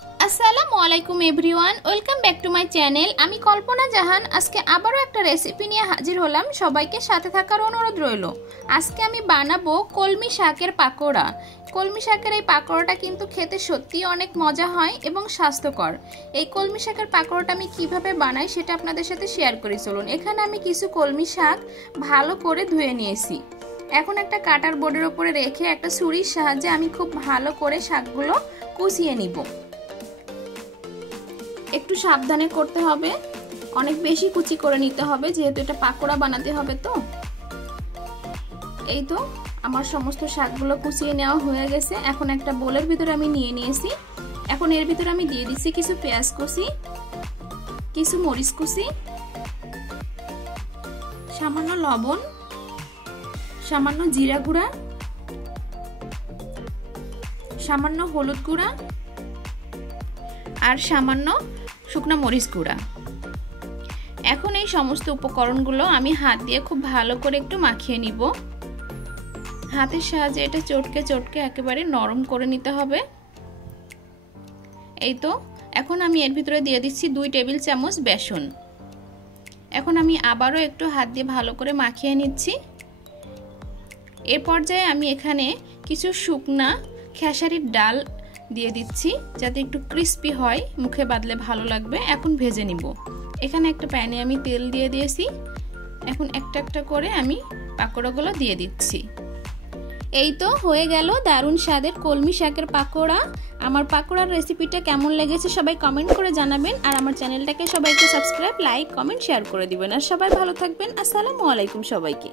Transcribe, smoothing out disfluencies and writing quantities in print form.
আসসালামু আলাইকুম everyone, welcome back to my channel. আমি কল্পনা জাহান আজকে আবারও একটা রেসিপি নিয়ে হাজির হলাম। সবাইকে সাথে থাকার অনুরোধ রইল। আজকে আমি বানাবো কলমি শাকের পাকোড়া। কলমি শাকের এই পাকোড়াটা কিন্তু খেতে সত্যিই অনেক মজা হয় এবং স্বাস্থ্যকর। এই কলমি শাকের পাকোড়াটা আমি কিভাবে বানাই সেটা আপনাদের সাথে শেয়ার করি। চলুন, এখানে আমি কিছু কলমি শাক ভালো করে ধুয়ে নিয়েছি। এখন একটা কাটার বোর্ডের উপরে রেখে একটা ছুরির সাহায্যে আমি খুব ভালো করে শাকগুলো কুচিয়ে নিব। একটু সাবধানে করতে হবে, অনেক বেশি কুচি করে নিতে হবে যেহেতু এটা পাকোড়া বানাতে হবে। তো এই তো আমার সমস্ত শাকগুলো কুচিয়ে নেওয়া হয়ে গেছে। এখন একটা বোলের ভিতরে আমি নিয়ে নিয়েছি। এখন এর ভিতরে আমি দিয়ে দিচ্ছি কিছু পেঁয়াজ কুচি, কিছু মরিচ কুচি, সামান্য লবণ, সামান্য জিরা গুঁড়া, সামান্য হলুদ গুঁড়া আর সামান্য শুকনো মরিচ গুঁড়া। এখন এই সমস্ত উপকরণগুলো আমি হাত দিয়ে খুব ভালো করে একটু মাখিয়ে নিব। হাতের সাহায্যে এটা চটকে চটকে একেবারে নরম করে নিতে হবে। এই তো এখন আমি এর ভিতরে দিয়ে দিচ্ছি 2 টেবিল চামচ বেসন। এখন আমি আবারও একটু হাত দিয়ে ভালো করে মাখিয়ে নিচ্ছি। এর পর্যায়ে আমি এখানে কিছু শুকনা খেসারির ডাল দিয়ে দিচ্ছি যাতে একটু ক্রিস্পি হয়, মুখে বাদলে ভালো লাগবে। এখন ভেজে নিব। এখানে একটা প্যানে আমি তেল দিয়ে দিয়েছি। এখন একটা একটা করে আমি পাকোড়াগুলো দিয়ে দিচ্ছি। এই তো হয়ে গেল দারুণ স্বাদের কলমি শাকের পাকোড়া। আমার পাকোড়ার রেসিপিটা কেমন লেগেছে সবাই কমেন্ট করে জানাবেন। আর আমার চ্যানেলটাকে সবাইকে সাবস্ক্রাইব, লাইক, কমেন্ট, শেয়ার করে দিবেন। আর সবাই ভালো থাকবেন। আসসালামু আলাইকুম সবাইকে।